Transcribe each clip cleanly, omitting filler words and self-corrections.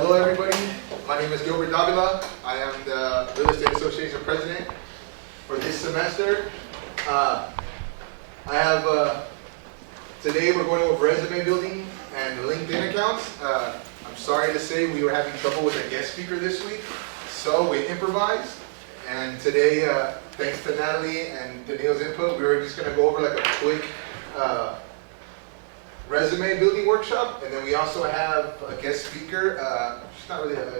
Hello everybody, my name is Gilbert Davila. I am the Real Estate Association President for this semester. Today we're going over resume building and LinkedIn accounts. I'm sorry to say we were having trouble with a guest speaker this week, so we improvised. And today, thanks to Natalie and Daniel's input, we were just going to go over like a quick resume building workshop, and then we also have a guest speaker.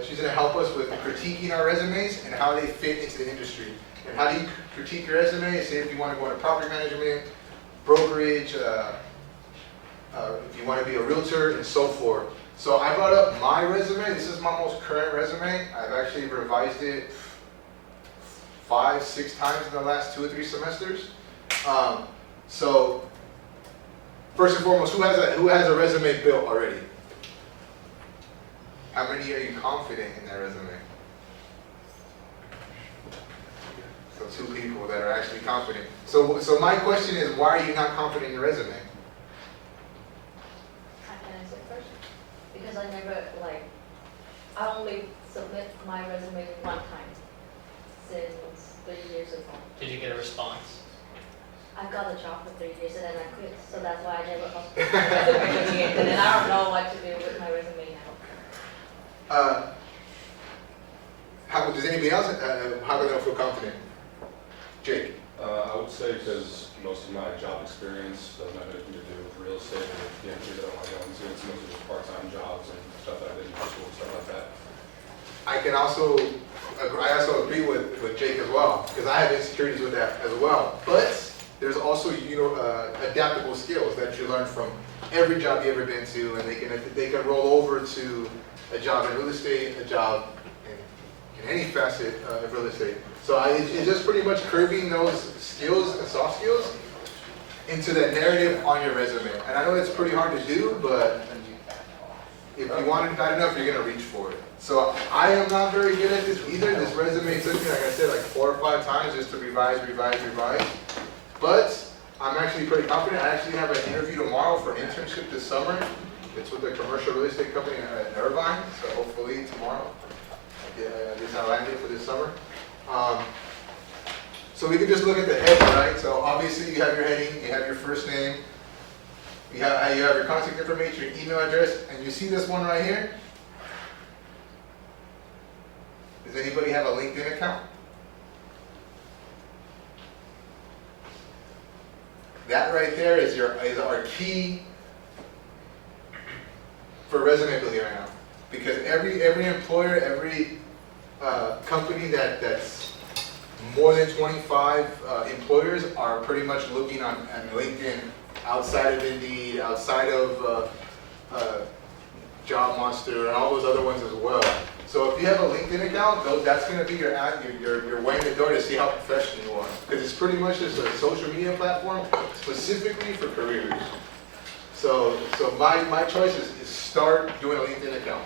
She's going to help us with critiquing our resumes and how they fit into the industry. And how do you critique your resume? Say if you want to go into property management, brokerage, if you want to be a realtor, and so forth. So I brought up my resume. This is my most current resume. I've actually revised it 5-6 times in the last 2 or 3 semesters. So first and foremost, who has a resume built already? How many are you confident in that resume? So 2 people that are actually confident. So my question is, why are you not confident in your resume? I can answer first. Because I only submit my resume 1 time since 3 years ago. Did you get a response? I got a job for 3 years and then I quit, so that's why I never updated my resume again. And then I don't know what to do with my resume now. Does anybody else, how do they feel confident? Jake? I would say because most of my job experience doesn't have anything to do with real estate or the industry that I want to go into. It's mostly just part-time jobs and stuff that I did in high school and stuff like that. I also agree with Jake as well, because I have insecurities with that as well. But there's also adaptable skills that you learn from every job you've ever been to, and they can roll over to a job in real estate, a job in any facet of real estate. So it's just pretty much curbing those skills and soft skills into that narrative on your resume. And I know it's pretty hard to do, but if you want it bad enough, you're going to reach for it. So I am not very good at this either. This resume took me, like I said, like 4 or 5 times just to revise. But I'm actually pretty confident. I actually have an interview tomorrow for an internship this summer. It's with a commercial real estate company in Irvine. So hopefully tomorrow I land it for this summer. So we can just look at the heading, right? So obviously you have your heading, you have your first name, you have your contact information, your email address, and you see this one right here? Does anybody have a LinkedIn account? That right there is our key for resume building right now. Because every employer, every company that's more than 25 employers are pretty much looking on LinkedIn outside of Indeed, outside of Job Monster, and all those other ones as well. So if you have a LinkedIn account, that's going to be your way in the door to see how professional you are. Because it's pretty much just a social media platform specifically for careers. So my choice is start doing a LinkedIn account.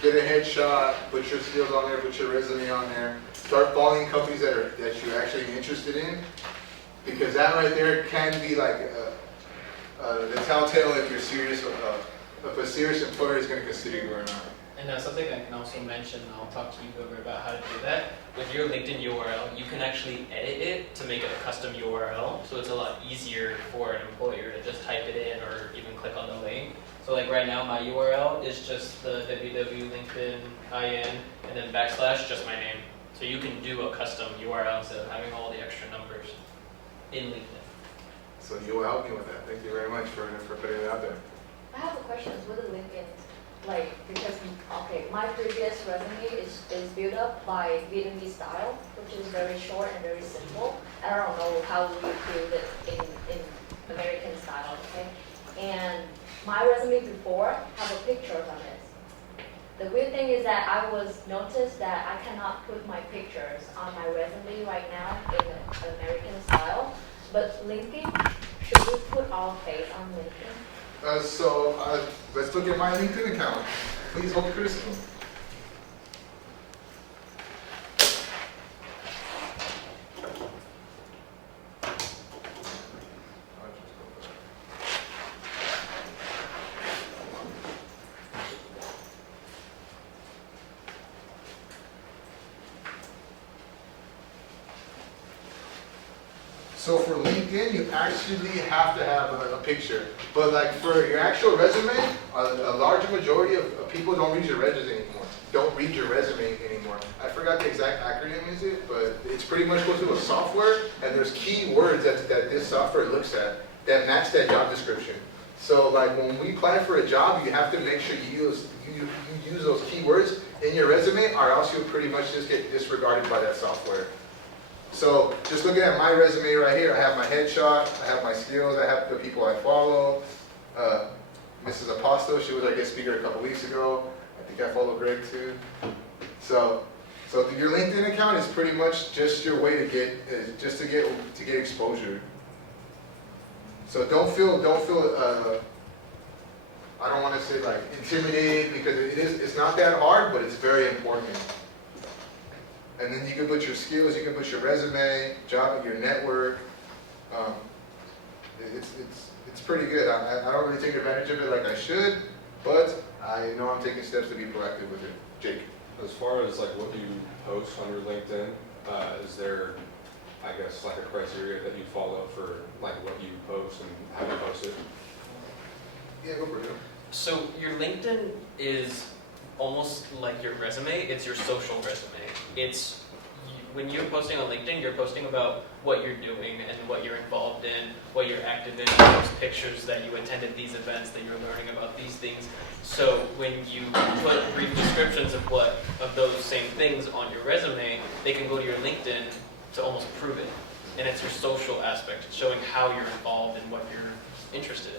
Get a headshot, put your skills on there, put your resume on there. Start following companies that you're actually interested in, because that right there can be like the telltale if you're serious, if a serious employer is going to consider you or not. And something I can also mention, I'll talk to you over about how to do that. With your LinkedIn URL, you can actually edit it to make it a custom URL, so it's a lot easier for an employer to just type it in or even click on the link. So like right now, my URL is just the www.linkedin.in and then / just my name. So you can do a custom URL instead of having all the extra numbers in LinkedIn. So you will help me with that. Thank you very much for putting it out there. I have a question with the LinkedIn. Because, my previous resume is built up by Vietnamese style, which is very short and very simple. I don't know how we build it in American style, okay? And my resume before have a pictures on it. The weird thing is that I was noticed that I cannot put my pictures on my resume right now in the American style. But LinkedIn, should we put our face on LinkedIn? Let's look at my LinkedIn account. Please hold criticism. So for LinkedIn, you actually have to have a picture. But like for your actual resume, a large majority of people don't read your resume anymore. Don't read your resume anymore. I forgot the exact acronym is it, but it's pretty much goes to a software, and there's key words that this software looks at that match that job description. So like when we apply for a job, you have to make sure you use those keywords in your resume, or else you'll pretty much just get disregarded by that software. So just looking at my resume right here, I have my headshot, I have my skills, I have the people I follow. Mrs. Aposto, she was our guest speaker a couple weeks ago. I think I follow Greg too. So your LinkedIn account is pretty much just your way to get to get exposure. So don't feel I don't want to say like intimidated, because it's not that hard, but it's very important. And then you can put your skills, you can put your resume, job, your network. It's pretty good. I don't really take advantage of it like I should, but I know I'm taking steps to be proactive with it. Jake. As far as like what you post on your LinkedIn, is there, I guess, like a criteria that you follow for like what you post and how you post it? Yeah, go for it. So your LinkedIn is almost like your resume. It's your social resume. It's when you're posting on LinkedIn, you're posting about what you're doing and what you're involved in, what you're active in. You post pictures that you attended these events, that you're learning about these things. So when you put brief descriptions of those same things on your resume, they can go to your LinkedIn to almost prove it. And it's your social aspect, showing how you're involved in what you're interested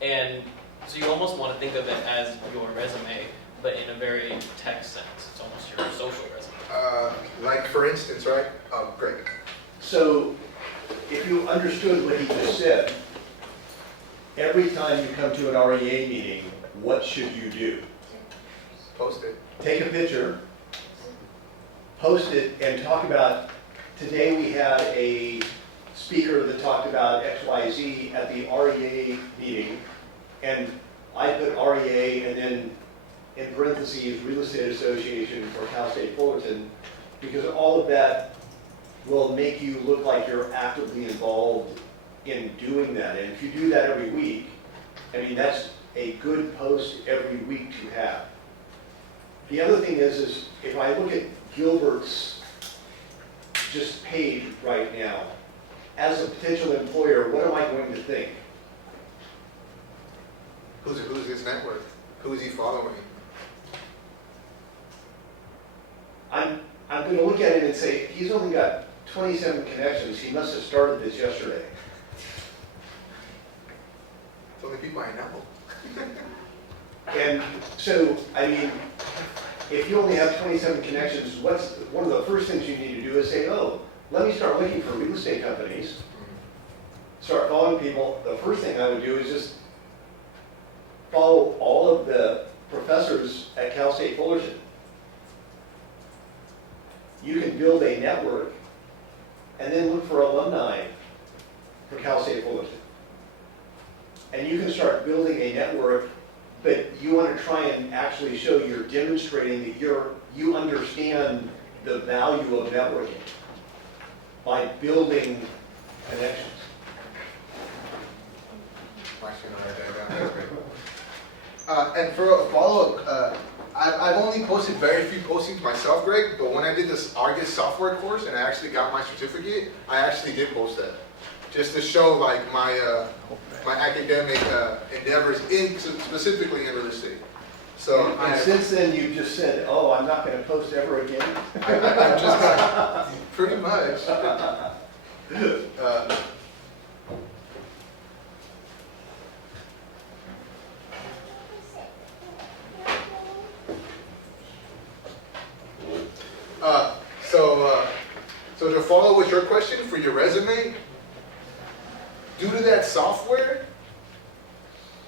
in. And so you almost want to think of it as your resume, but in a very tech sense. It's almost your social resume. Like for instance, right? Oh, great. So, if you understood what he just said, every time you come to an REA meeting, what should you do? Post it. Take a picture, post it, and talk about, today we had a speaker that talked about XYZ at the REA meeting, and I put REA and then in parentheses, Real Estate Association for Cal State Fullerton, because all of that will make you look like you're actively involved in doing that. And if you do that every week, I mean, that's a good post every week to have. The other thing is if I look at Gilbert's just page right now, as a potential employer, what am I going to think? Who's his network? Who is he following? I'm going to look at it and say, he's only got 27 connections. He must have started this yesterday. It's only people I know. And so, I mean, if you only have 27 connections, what's one of the first things you need to do is say, oh, let me start looking for real estate companies, start following people. The first thing I would do is just follow all of the professors at Cal State Fullerton. You can build a network and then look for alumni for Cal State Fullerton. And you can start building a network, but you want to try and actually show you're demonstrating that you understand the value of networking by building connections. Actually, no, write that down. That's great. And for a follow-up, I've only posted very few postings myself, Greg, but when I did this Argus software course and I actually got my certificate, I actually did post that. Just to show like my academic endeavors specifically in real estate. So And since then, you've just said, oh, I'm not going to post ever again? I'm just pretty much. So to follow with your question for your resume, due to that software,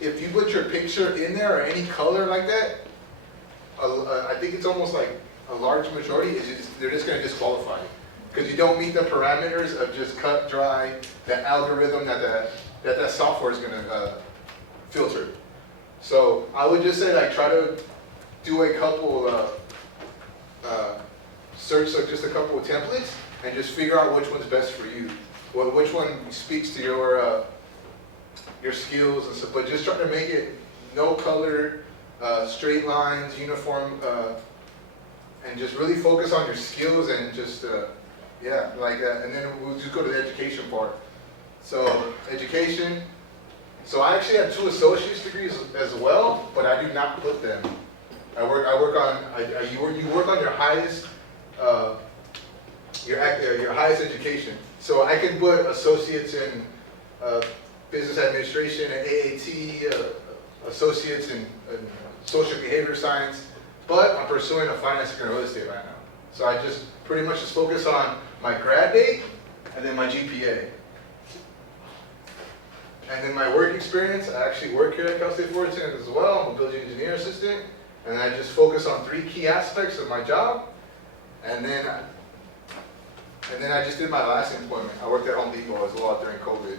if you put your picture in there or any color like that, I think it's almost like a large majority they're just going to disqualify you because you don't meet the parameters of just cut dry the algorithm that software is going to filter. So I would just say like try to do a couple search just a couple of templates and just figure out which one's best for you. which one speaks to your skills and stuff, but just trying to make it no color, straight lines, uniform, and just really focus on your skills and just, yeah, like that. And then we'll just go to the education part. So education, so I actually have 2 associate's degrees as well, but I do not put them. You work on your highest, your highest education. So I can put associates in business administration and AAT, associates in social behavior science, but I'm pursuing a finance and real estate right now. So I just pretty much just focus on my grad date and then my GPA. And then my work experience, I actually work here at Cal State Fullerton as well. I'm a building engineer assistant, and I just focus on 3 key aspects of my job. And then I just did my last employment. I worked at Home Depot as well during COVID.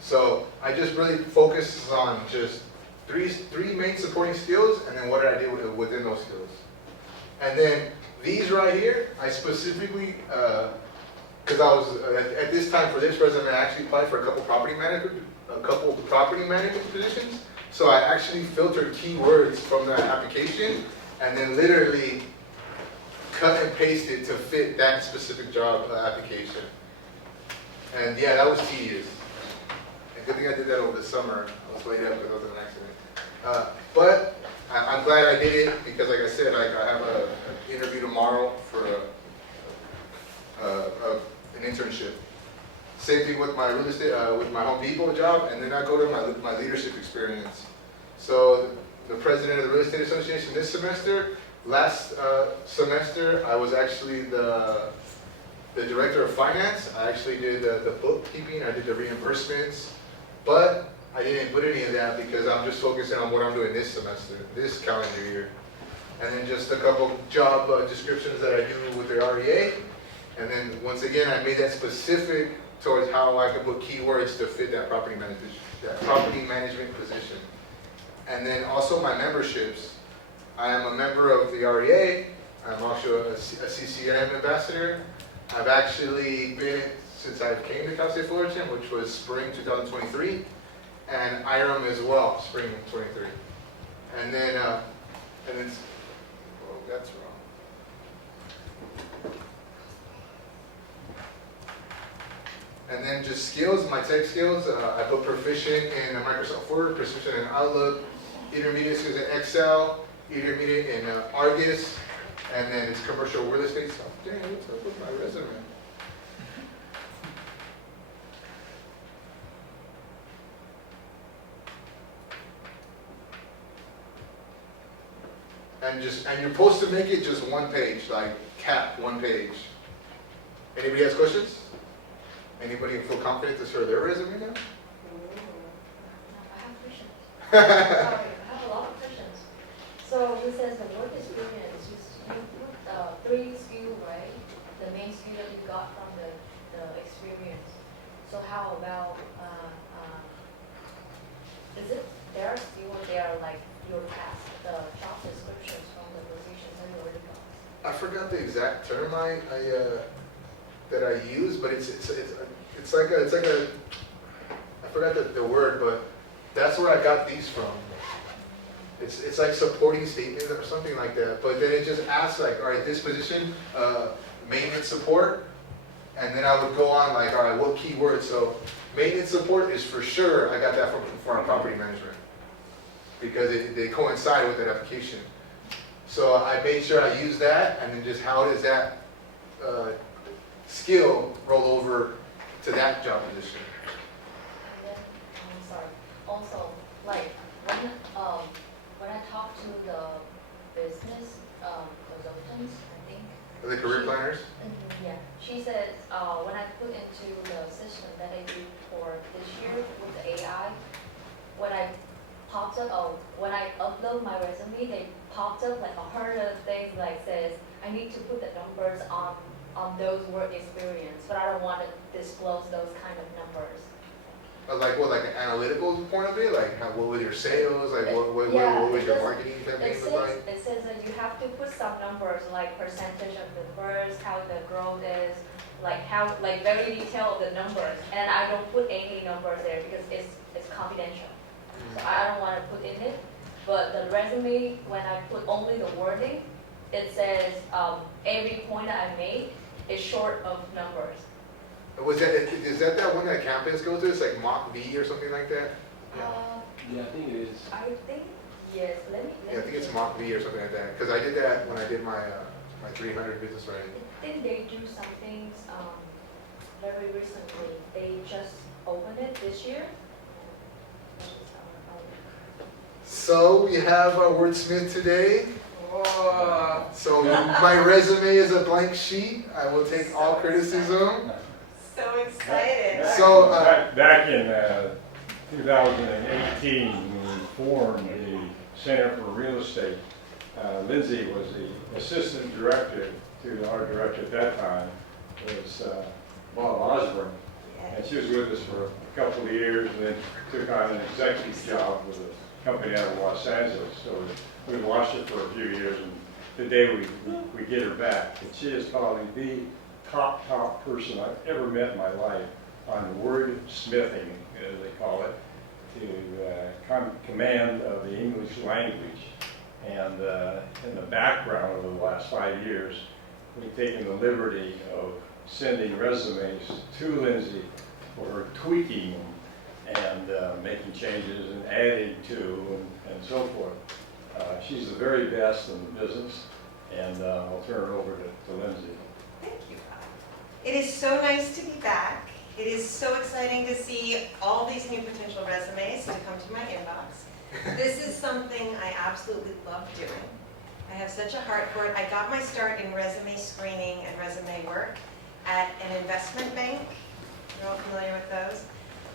So I just really focus on just three main supporting skills, and then what did I do within those skills. And then these right here, I specifically, because I was at this time for this resume, I actually applied for a couple property management positions. So I actually filtered keywords from that application, and then literally cut and pasted to fit that specific job application. And yeah, that was tedious. And good thing I did that over the summer. I was laid up because I was in an accident. But I'm glad I did it because, like I said, I have an interview tomorrow for an internship. Same thing with my real estate, with my Home Depot job, and then I go to my leadership experience. So the president of the Real Estate Association this semester. Last semester, I was actually the director of finance. I actually did the bookkeeping, I did the reimbursements, but I didn't put any of that because I'm just focusing on what I'm doing this semester, this calendar year. And then just a couple job descriptions that I do with the REA. And then once again, I made that specific towards how I could put keywords to fit that property management position. And then also my memberships. I am a member of the REA. I'm also a CCM ambassador. I've actually been since I came to Cal State Fullerton, which was spring 2023, and IRM as well, spring 23. And then, oh, that's wrong. And then just skills, my tech skills. I put proficient in Microsoft Word, proficient in Outlook, intermediate skills in Excel, intermediate in Argus, and then it's commercial real estate stuff. Dang, what's up with my resume? And you're supposed to make it just one page, like cap one page. Anybody has questions? Anybody feel confident to share their resume now? I have questions. Sorry, I have a lot of questions. So it says the work experience, you put 3 skills, right? The main skill that you got from the experience. So how about, is it there still, they are like your task, the job descriptions from the positions that you already got? I forgot the exact term that I use, but it's like a I forgot the word, but that's where I got these from. It's like supporting statement or something like that. But then it just asks like, all right, this position, maintenance support, and then I would go on like, all right, what keywords? So maintenance support is for sure. I got that from our property management because they coincide with that application. So I made sure I use that, and then just how does that skill roll over to that job position? And then, I'm sorry, also, like, when I talk to the business consultants, I think. The career planners? Yeah, she says, when I put into the system that I did for this year with the AI, when I upload my resume, they popped up like 100 things like says, I need to put the numbers on those work experience, but I don't want to disclose those kind of numbers. like what, like an analytical point of it? Like how, what was your sales? Like what Yeah, was your because marketing campaign It look says, like? it says that you have to put some numbers, like percentage of the birds, how the growth is, like how, like very detailed the numbers. And I don't put any numbers there because it's confidential. So I don't want to put in it. But the resume, when I put only the wording, it says every point that I made is short of numbers. Was that, is that one that campus goes to? It's like Mach V or something like that? Yeah, I think it is. I think, yes, let me. Yeah, I think it's Mach V or something like that. Because I did that when I did my my 300 business writing. I think they do some things very recently. They just opened it this year. So we have our wordsmith today. So my resume is a blank sheet. I will take all criticism. So excited. So Back in 2018, we formed the Center for Real Estate. Linsey was the assistant director to our director at that time, was Bob Osborne. And she was with us for a couple of years and then took on an executive job with a company out of Los Angeles. So we watched it for a few years, and today we get her back. And she is probably the top person I've ever met in my life on wordsmithing, as they call it, to command of the English language. And in the background over the last 5 years, we've taken the liberty of sending resumes to Linsey for her tweaking and making changes and adding to and so forth. She's the very best in the business, and I'll turn it over to Linsey. Thank you, Bob. It is so nice to be back. It is so exciting to see all these new potential resumes to come to my inbox. This is something I absolutely love doing. I have such a heart for it. I got my start in resume screening and resume work at an investment bank. You're all familiar with those?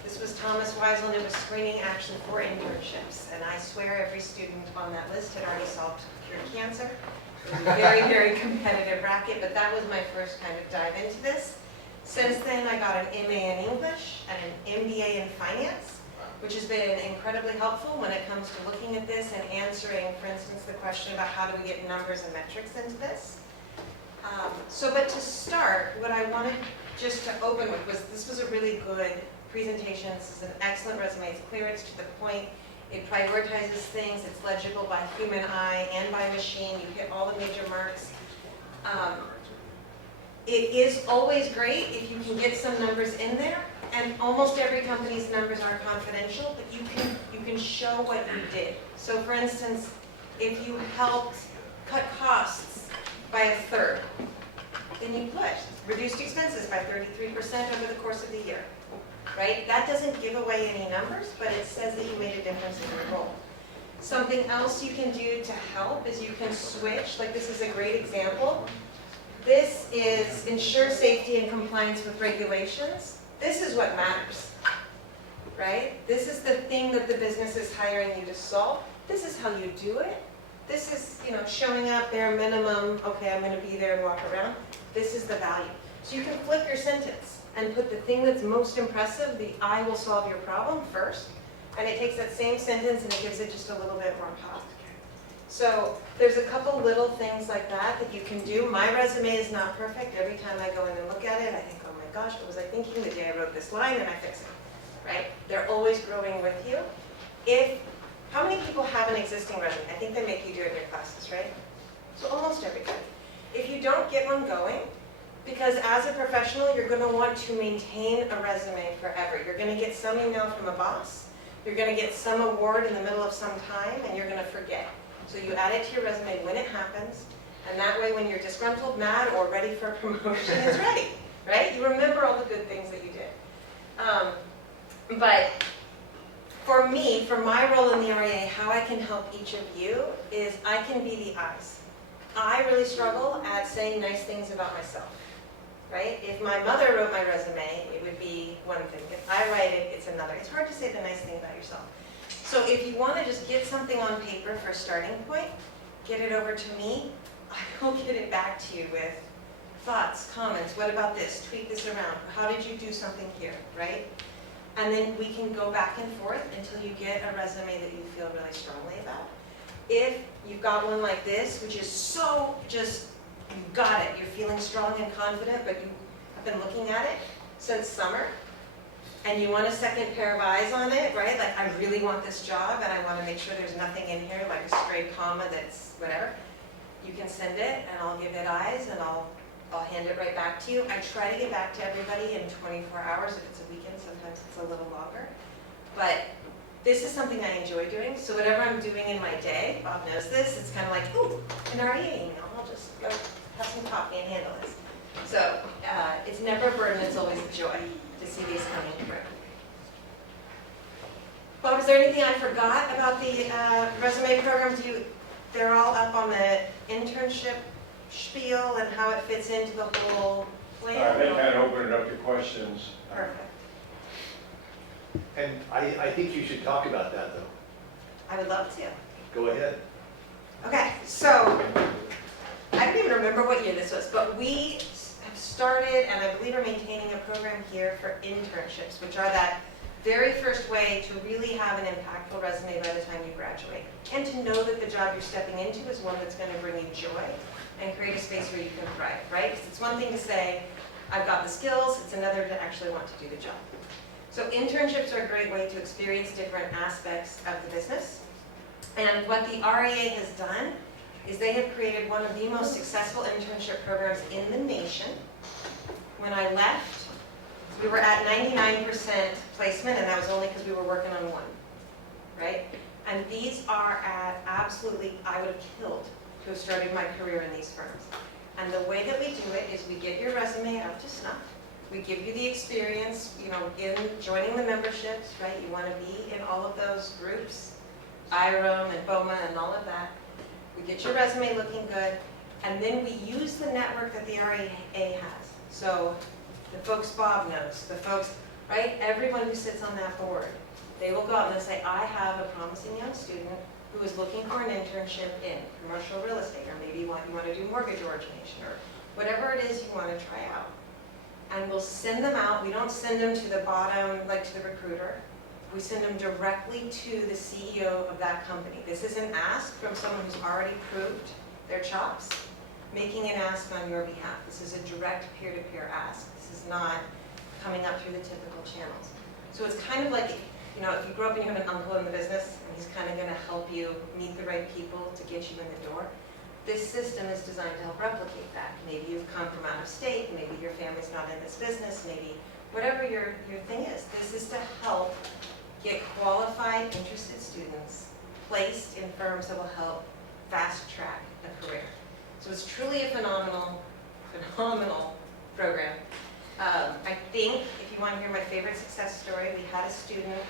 This was Thomas Weisel, and it was screening actually for internships. And I swear every student on that list had already solved cured cancer. It was a very, very competitive racket, but that was my first kind of dive into this. Since then, I got an MA in English and an MBA in finance, which has been incredibly helpful when it comes to looking at this and answering, for instance, the question about how do we get numbers and metrics into this. But to start, what I wanted just to open with was, this was a really good presentation. This is an excellent resume. It's clear, it's to the point. It prioritizes things. It's legible by human eye and by machine. You hit all the major marks. It is always great if you can get some numbers in there, and almost every company's numbers are confidential, but you can show what you did. So for instance, if you helped cut costs by a third, then you put reduced expenses by 33% over the course of the year, right? That doesn't give away any numbers, but it says that you made a difference in your role. Something else you can do to help is you can switch, like this is a great example. This is ensure safety and compliance with regulations. This is what matters, right? This is the thing that the business is hiring you to solve. This is how you do it. This is, showing up bare minimum, okay, I'm going to be there and walk around. This is the value. So you can flip your sentence and put the thing that's most impressive, the I will solve your problem first, and it takes that same sentence and it gives it just a little bit more pop. So there's a couple little things like that you can do. My resume is not perfect. Every time I go in and look at it, I think, oh my gosh, what was I thinking the day I wrote this line, and I fix it, right? They're always growing with you. How many people have an existing resume? I think they make you do it in your classes, right? So almost everybody. If you don't get one going, because as a professional, you're going to want to maintain a resume forever. You're going to get some email from a boss. You're going to get some award in the middle of some time, and you're going to forget. So you add it to your resume when it happens, and that way when you're disgruntled, mad, or ready for a promotion, it's ready, right? You remember all the good things that you did. But for me, for my role in the REA, how I can help each of you is I can be the eyes. I really struggle at saying nice things about myself, right? If my mother wrote my resume, it would be one thing. If I write it, it's another. It's hard to say the nice thing about yourself. So if you want to just get something on paper for a starting point, get it over to me. I will get it back to you with thoughts, comments. What about this? Tweak this around. How did you do something here, right? And then we can go back and forth until you get a resume that you feel really strongly about. If you've got one like this, which is so just, you've got it, you're feeling strong and confident, but you have been looking at it since summer, and you want a second pair of eyes on it, right? Like, I really want this job, and I want to make sure there's nothing in here, like a stray comma that's whatever. You can send it, and I'll give it eyes, and I'll hand it right back to you. I try to get back to everybody in 24 hours. If it's a weekend, sometimes it's a little longer. But this is something I enjoy doing, so whatever I'm doing in my day, Bob knows this, it's kind of like, ooh, an REA email, I'll just go have some coffee and handle this. So it's never a burden, it's always a joy to see these coming through. Bob, is there anything I forgot about the resume programs? They're all up on the internship spiel and how it fits into the whole plan? They kind of open it up to questions. Perfect. And I think you should talk about that, though. I would love to. Go ahead. Okay, so I don't even remember what year this was, but we have started, and I believe are maintaining a program here for internships, which are that very first way to really have an impactful resume by the time you graduate, and to know that the job you're stepping into is one that's going to bring you joy and create a space where you can thrive, right? Because it's one thing to say, I've got the skills, it's another to actually want to do the job. So internships are a great way to experience different aspects of the business. And what the REA has done is they have created one of the most successful internship programs in the nation. When I left, we were at 99% placement, and that was only because we were working on one, right? And these are at absolutely, I would have killed to have started my career in these firms. And the way that we do it is we get your resume up to snuff. We give you the experience, you know, in joining the memberships, right? You want to be in all of those groups, IROM and BOMA and all of that. We get your resume looking good, and then we use the network that the REA has. So the folks Bob knows, the folks, right? Everyone who sits on that board, they will go out and they'll say, I have a promising young student who is looking for an internship in commercial real estate, or maybe you want to do mortgage origination, or whatever it is you want to try out. And we'll send them out. We don't send them to the bottom, like to the recruiter. We send them directly to the CEO of that company. This is an ask from someone who's already proved their chops, making an ask on your behalf. This is a direct peer-to-peer ask. This is not coming up through the typical channels. So it's kind of like, you know, if you grow up and you have an uncle in the business, and he's kind of going to help you meet the right people to get you in the door. This system is designed to help replicate that. Maybe you've come from out of state, maybe your family's not in this business, maybe whatever your thing is. This is to help get qualified, interested students placed in firms that will help fast track a career. So it's truly a phenomenal program. I think, if you want to hear my favorite success story, we had a student.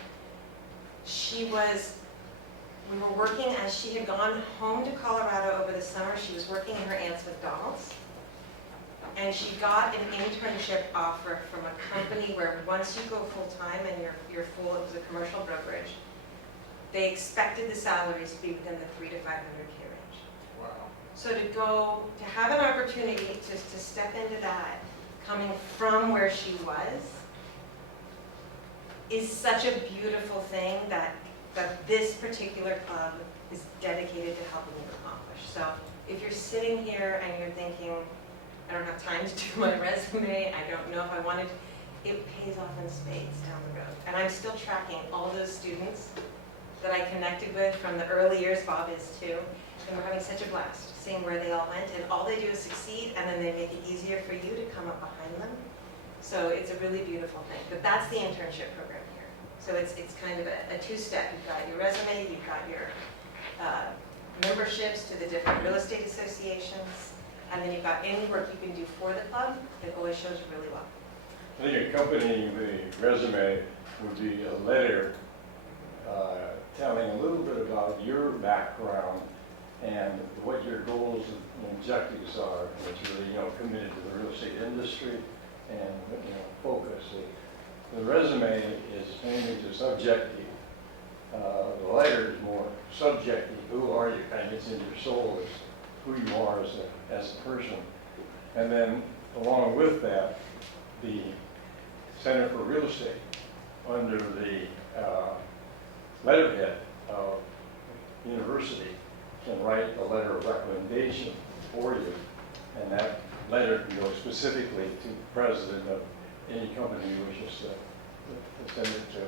We were working as she had gone home to Colorado over the summer. She was working in her aunt's McDonald's. And she got an internship offer from a company where once you go full-time and you're full, it was a commercial brokerage, they expected the salaries to be within the 300 to 500K range. Wow. So to have an opportunity to step into that, coming from where she was, is such a beautiful thing that this particular club is dedicated to helping you accomplish. So if you're sitting here and you're thinking, I don't have time to do my resume, I don't know if I wanted, it pays off in spades down the road. And I'm still tracking all those students that I connected with from the early years, Bob is too, and we're having such a blast seeing where they all went, and all they do is succeed, and then they make it easier for you to come up behind them. So it's a really beautiful thing. But that's the internship program here. So it's kind of a two-step. You've got your resume, you've got your memberships to the different real estate associations, and then you've got any work you can do for the club. It always shows really well. I think accompanying the resume would be a letter telling a little bit about your background and what your goals and objectives are, that you're committed to the real estate industry and focus. The resume is mainly just objective. The letter is more subjective. Who are you? Kind of gets into your soul, is who you are as a person. And then along with that, the Center for Real Estate under the letterhead of university can write a letter of recommendation for you, and that letter can go specifically to the president of any company you wishes to send it to.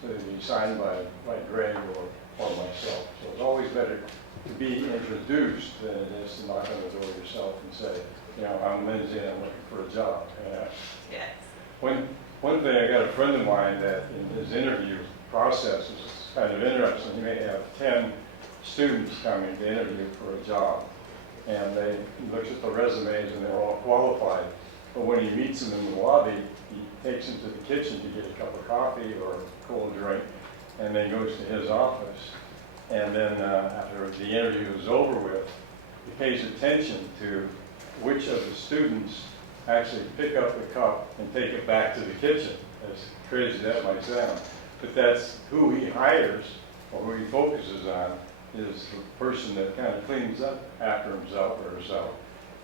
So it'd be signed by Greg or myself. So it's always better to be introduced than it is to knock on the door yourself and say, you know, I'm Lindsay and I'm looking for a job. Yes. One thing, I got a friend of mine that in his interview process is kind of interesting. He may have 10 students coming to interview for a job, and he looks at the resumes and they're all qualified. But when he meets them in the lobby, he takes them to the kitchen to get a cup of coffee or a cold drink, and then goes to his office. And then after the interview is over with, he pays attention to which of the students actually pick up the cup and take it back to the kitchen. As crazy as that might sound. But that's who he hires, or who he focuses on, is the person that kind of cleans up after himself or herself.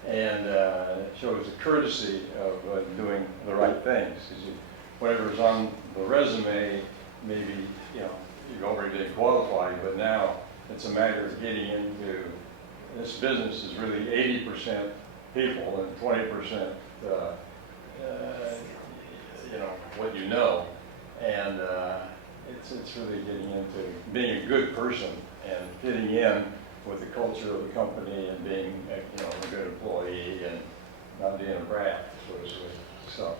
And it shows the courtesy of doing the right things. Because whatever's on the resume, maybe, you know, you've already been qualified, but now it's a matter of getting into, this business is really 80% people and 20% you know, what you know. And it's really getting into being a good person and fitting in with the culture of the company and being, you know, a good employee and not being a brat, so to speak. So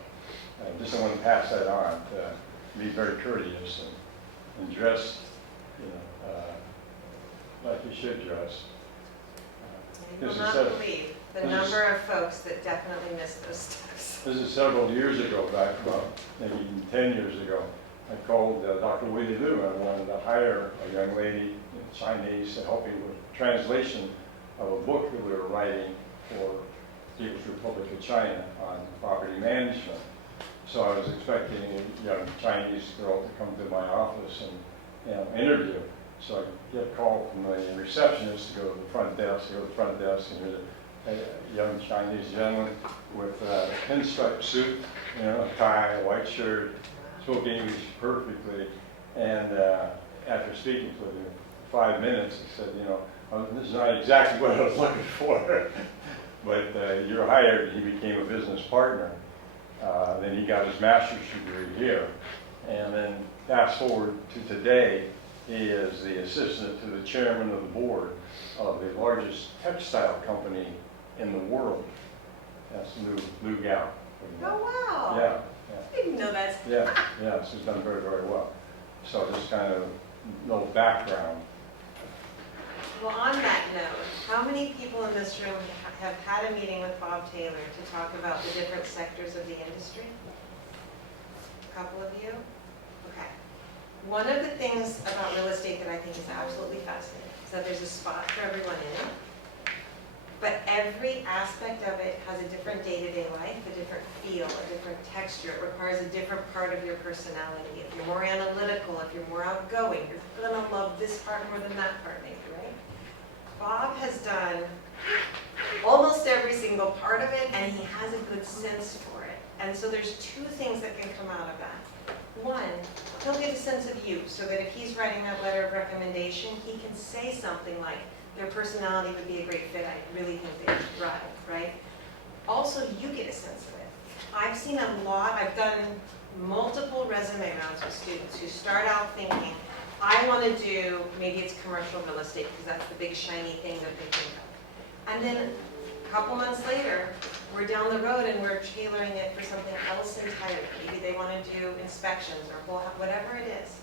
I just want to pass that on, to be very courteous and dress, you know, like you should dress. You will This is not a- believe the this is- number of folks that definitely miss those steps. This is several years ago, back about maybe 10 years ago. I called Dr. Willie Liu. I wanted to hire a young lady in Chinese to help me with translation of a book that we were writing for People's Republic of China on property management. So I was expecting a young Chinese girl to come to my office and, you know, interview. So I get a call from the receptionist to go to the front desk, and here's a young Chinese gentleman with a pinstripe suit, you know, a tie, a white shirt, spoke English perfectly. And after speaking to him for 5 minutes, he said, you know, this is not exactly what I was looking for, but you're hired. He became a business partner. Then he got his master's degree here. And then fast forward to today, he is the assistant to the chairman of the board of the largest textile company in the world. That's Lou Gao. Oh, wow. Yeah, I didn't know that. yeah, she's done very, very well. So just kind of no background. Well, on that note, how many people in this room have had a meeting with Bob Taylor to talk about the different sectors of the industry? A couple of you? Okay. One of the things about real estate that I think is absolutely fascinating is that there's a spot for everyone in it, but every aspect of it has a different day-to-day life, a different feel, a different texture. It requires a different part of your personality. If you're more analytical, if you're more outgoing, you're gonna love this part more than that part maybe, right? Bob has done almost every single part of it, and he has a good sense for it. And so there's two things that can come out of that. One, he'll get a sense of you, so that if he's writing that letter of recommendation, he can say something like, their personality would be a great fit, I really think they would thrive, right? Also, you get a sense of it. I've seen a lot, I've done multiple resume rounds with students who start out thinking, I want to do, maybe it's commercial real estate, because that's the big shiny thing that they think of. And then a couple months later, we're down the road and we're tailoring it for something else entirely. Maybe they want to do inspections or whatever it is.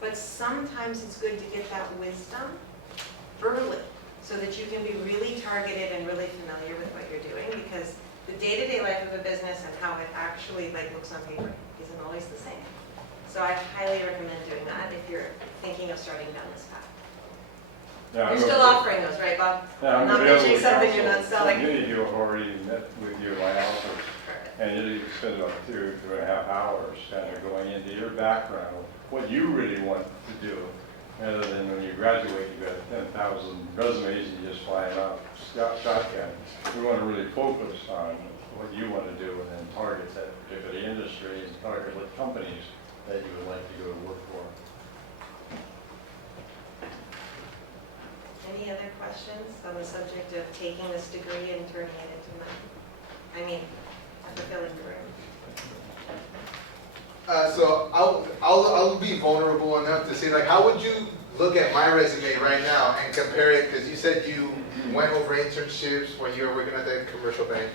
But sometimes it's good to get that wisdom early so that you can be really targeted and really familiar with what you're doing, because the day-to-day life of a business and how it actually looks on paper isn't always the same. So I highly recommend doing that if you're thinking of starting down this path. Yeah, You're still offering those, right, Bob? Yeah, I'm not available pitching to something you're counsel. not selling. Many of you have already met with you in my office, Perfect. and you spend about 2.5 hours kind of going into your background, what you really want to do, rather than when you graduate, you've got 10,000 resumes and you just fly them out shotgun. We want to really focus on what you want to do and then target that particular industry and target what companies that you would like to go to work for. Any other questions on the subject of taking this degree and turning it into money? I mean, a fulfilling career. So I'll be vulnerable enough to say, like, how would you look at my resume right now and compare it? Because you said you went over internships when you were working at the commercial bank.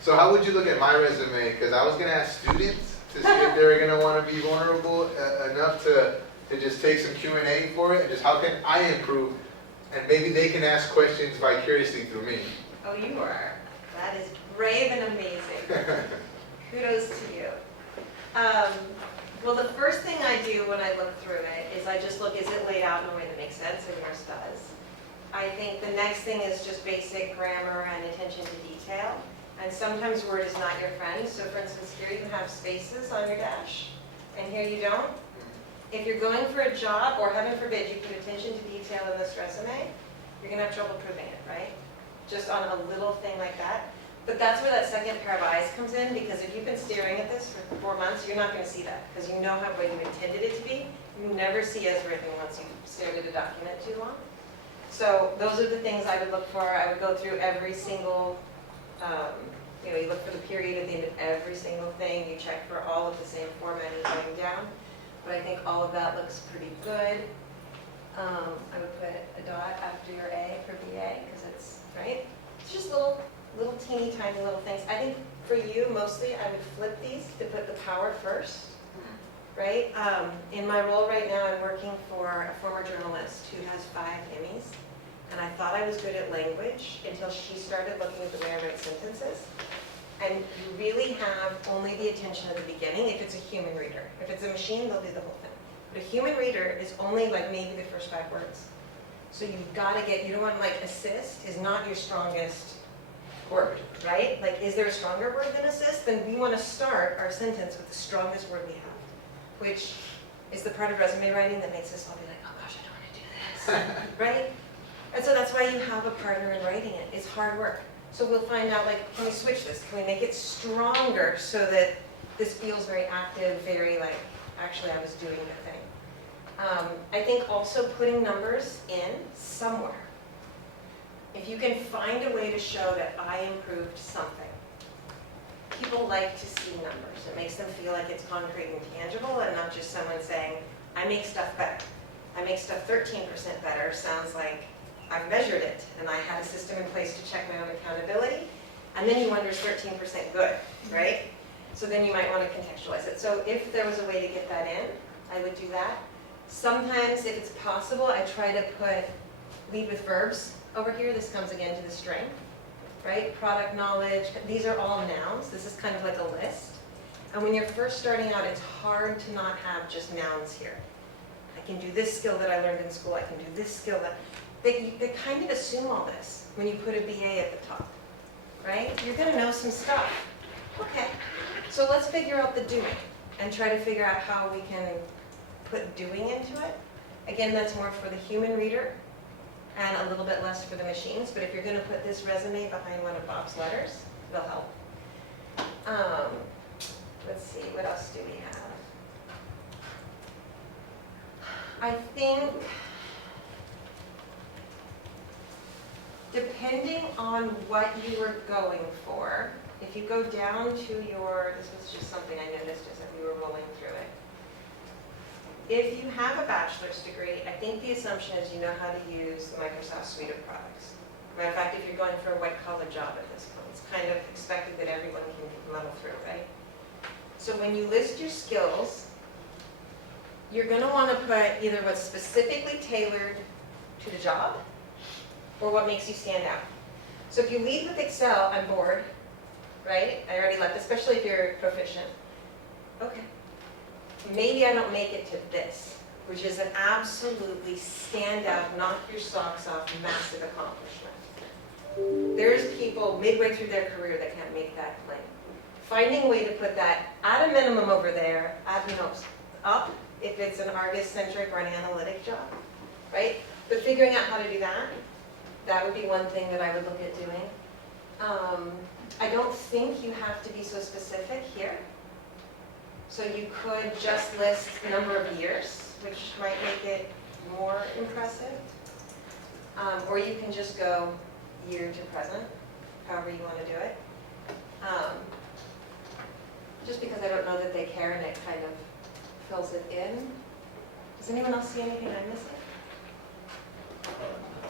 So how would you look at my resume? Because I was gonna ask students to see if they were gonna want to be vulnerable enough to just take some Q&A for it, and just how can I improve, and maybe they can ask questions vicariously through me. Oh, you are. That is brave and amazing. Kudos to you. Well, the first thing I do when I look through it is I just look, is it laid out in a way that makes sense, and yours does. I think the next thing is just basic grammar and attention to detail. And sometimes word is not your friend. So for instance, here you have spaces on your dash, and here you don't. If you're going for a job, or heaven forbid, you put attention to detail in this resume, you're gonna have trouble proving it, right? Just on a little thing like that. But that's where that second pair of eyes comes in, because if you've been staring at this for 4 months, you're not going to see that, because you know how what you intended it to be. You never see as written once you've stared at a document too long. So those are the things I would look for. I would go through every single, you look for the period at the end of every single thing. You check for all of the same formatting going down. But I think all of that looks pretty good. I would put a dot after your A for BA, because it's, right? It's just little teeny tiny little things. I think for you, mostly, I would flip these to put the power first, right? In my role right now, I'm working for a former journalist who has 5 Emmys, and I thought I was good at language until she started looking at the way I write sentences. And you really have only the attention at the beginning if it's a human reader. If it's a machine, they'll do the whole thing. But a human reader is only like maybe the first 5 words. So you've got to get, you don't want, like, assist is not your strongest word, right? Like, is there a stronger word than assist? Then we want to start our sentence with the strongest word we have, which is the part of resume writing that makes us all be like, oh gosh, I don't want to do this, right? And so that's why you have a partner in writing it. It's hard work. So we'll find out, like, can we switch this? Can we make it stronger so that this feels very active, very like, actually I was doing the thing. I think also putting numbers in somewhere. If you can find a way to show that I improved something, people like to see numbers. It makes them feel like it's concrete and tangible, and not just someone saying, I make stuff better. I make stuff 13% better. Sounds like I've measured it, and I had a system in place to check my own accountability. And then you wonder, is 13% good, right? So then you might want to contextualize it. So if there was a way to get that in, I would do that. Sometimes, if it's possible, I try to lead with verbs. Over here, this comes again to the string, right? Product knowledge, these are all nouns. This is kind of like a list. And when you're first starting out, it's hard to not have just nouns here. I can do this skill that I learned in school. I can do this skill that... They kind of assume all this when you put a BA at the top, right? You're going to know some stuff. Okay, so let's figure out the doing and try to figure out how we can put doing into it. Again, that's more for the human reader and a little bit less for the machines, but if you're going to put this resume behind one of Bob's letters, it'll help. Let's see, what else do we have? I think, depending on what you were going for, if you go down to your, this was just something I noticed as we were rolling through it. If you have a bachelor's degree, I think the assumption is you know how to use the Microsoft suite of products. Matter of fact, if you're going for a white-collar job at this point, it's kind of expected that everyone can muddle through, right? So when you list your skills, you're going to want to put either what's specifically tailored to the job or what makes you stand out. So if you lead with Excel, I'm bored, right? I already left, especially if you're proficient. Okay. Maybe I don't make it to this, which is an absolutely standout, knock your socks off, massive accomplishment. There's people midway through their career that can't make that claim. Finding a way to put that at a minimum over there, up if it's an Argus-centric or an analytic job, right? But figuring out how to do that, that would be one thing that I would look at doing. I don't think you have to be so specific here. So you could just list number of years, which might make it more impressive. Or you can just go year to present, however you want to do it. Just because I don't know that they care and it kind of fills it in. Does anyone else see anything I'm missing?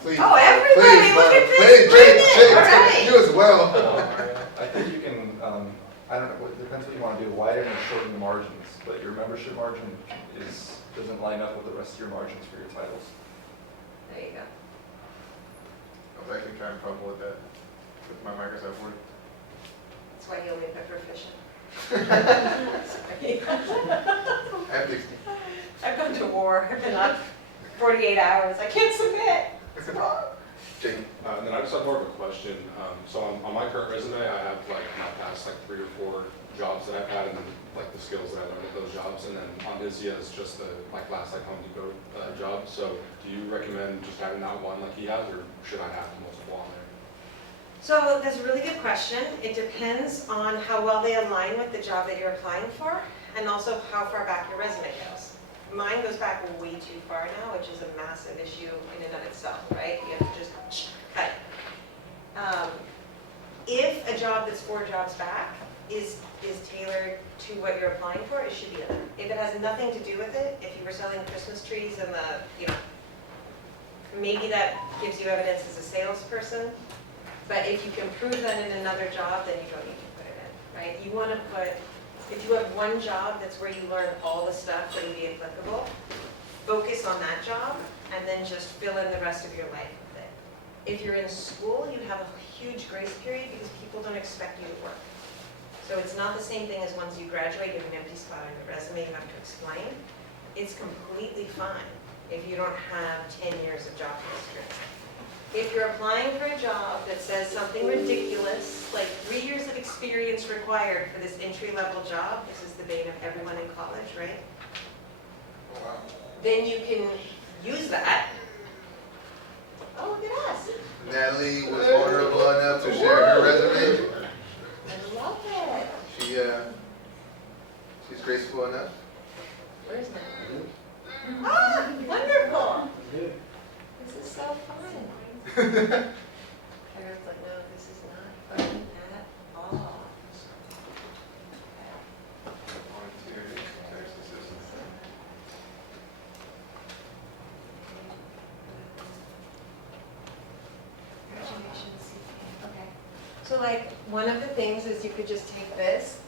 Please. Oh, everybody, look at this. Please, Bring Jake, it. Jake, All right. you as well. I think you can, I don't know, it depends what you want to do, widen or shorten the margins, but your membership margin doesn't line up with the rest of your margins for your titles. There you go. I was actually trying to fumble with that, with my Microsoft Word. That's why you only put proficient. Epic. I've gone to war. I've been on 48 hours. I can't submit. Jake. And then I just have more of a question. So on my current resume, I have like my past like 3 or 4 jobs that I've had, and then like the skills that I learned at those jobs. And then on his, he has just the like last like Home Depot job. So do you recommend just having that one like he has, or should I have multiple on there? So that's a really good question. It depends on how well they align with the job that you're applying for, and also how far back your resume goes. Mine goes back way too far now, which is a massive issue in and of itself, right? You have to just cut. If a job that's 4 jobs back is tailored to what you're applying for, it should be in there. If it has nothing to do with it, if you were selling Christmas trees and maybe that gives you evidence as a salesperson. But if you can prove that in another job, then you don't need to put it in, right? You want to put, if you have one job that's where you learn all the stuff that would be applicable, focus on that job and then just fill in the rest of your life with it. If you're in school, you have a huge grace period because people don't expect you to work. So it's not the same thing as once you graduate, you have an empty spot on your resume you have to explain. It's completely fine if you don't have 10 years of job history. If you're applying for a job that says something ridiculous, like 3 years of experience required for this entry-level job, this is the bane of everyone in college, right? Oh, wow. Then you can use that. Oh, look at us. Natalie was vulnerable enough to share her resume. I love it. She's graceful enough. Where's Natalie? Ah, wonderful. This is so fun. Everyone's like, no, this is not fun at all. Okay. So like, one of the things is you could just take this,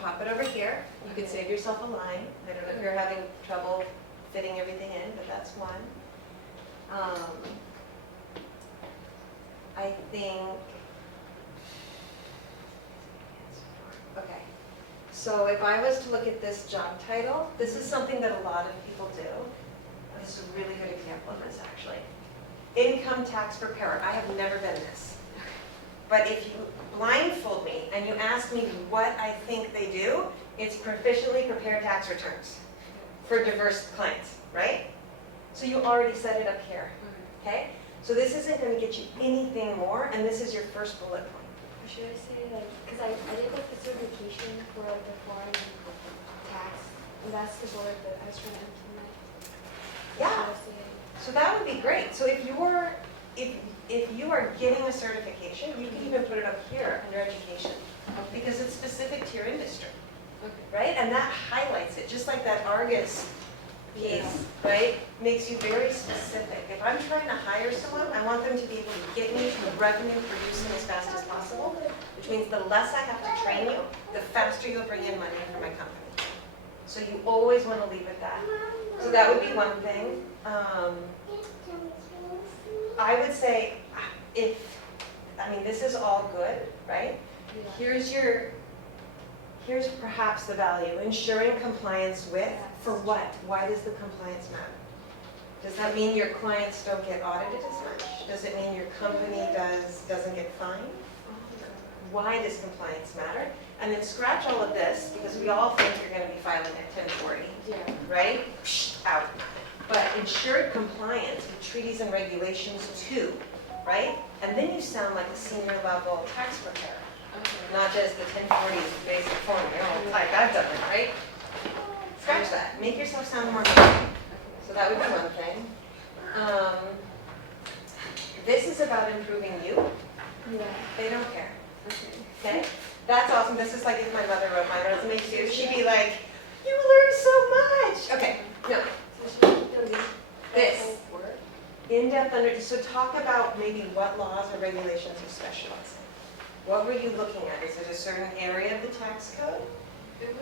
pop it over here. You could save yourself a line. I don't know if you're having trouble fitting everything in, but that's one. I think, okay. So if I was to look at this job title, this is something that a lot of people do. This is a really good example of this, actually. Income tax preparer. I have never been this. But if you blindfold me and you ask me what I think they do, it's proficiently prepare tax returns for diverse clients, right? So you already set it up here, okay? So this isn't going to get you anything more, and this is your first bullet point. Or should I say, like, because I did like the certification for like the foreign tax, and that's the bullet that I was trying to implement. Yeah. Should I say, So that would be great. So if you are getting a certification, you can even put it up here under education, because it's specific to your industry, right? And that highlights it, just like that Argus piece, right? Makes you very specific. If I'm trying to hire someone, I want them to be able to get me to revenue producing as fast as possible, which means the less I have to train you, the faster you'll bring in money for my company. So you always want to leave it that. So that would be one thing. I would say, this is all good, right? Here's perhaps the value, ensuring compliance with, for what? Why does the compliance matter? Does that mean your clients don't get audited as much? Does it mean your company doesn't get fined? Why does compliance matter? And then scratch all of this, because we all think you're going to be filing at 1040, right? Psh, out. But ensured compliance with treaties and regulations too, right? And then you sound like a senior level tax preparer, not just the 1040 basic form, like I've done it, right? scratch that, make yourself sound more. So that would be one thing. This is about improving you. Yeah. They don't care. Okay. Okay? That's awesome. This is like if my mother wrote my resume too. She'd be like, "You learned so much." Okay. No. This. In-depth under. So talk about maybe what laws or regulations you specialize in. What were you looking at? Is it a certain area of the tax code? It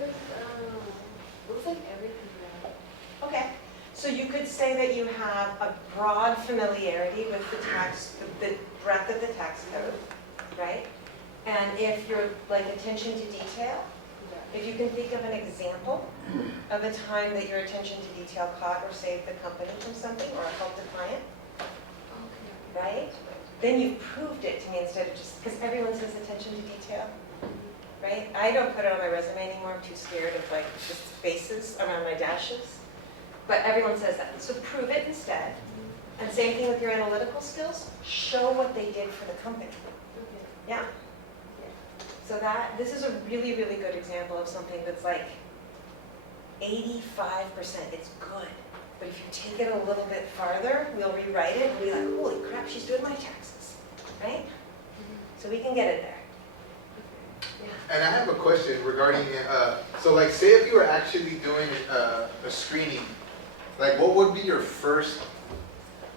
was like everything. Okay. So you could say that you have a broad familiarity with the the breadth of the tax code, right? And if you're like attention to detail, if you can think of an example of a time that your attention to detail caught or saved the company from something or helped a client, right? Then you've proved it to me instead of just, because everyone says attention to detail, right? I don't put it on my resume anymore. I'm too scared of like just spaces around my dashes. But everyone says that. So prove it instead. And same thing with your analytical skills. Show what they did for the company. Yeah. So this is a really, really good example of something that's like 85%. It's good. But if you take it a little bit farther, we'll rewrite it and be like, holy crap, she's doing my taxes, right? So we can get it there. And I have a question regarding, so like say if you were actually doing a screening, like what would be your first,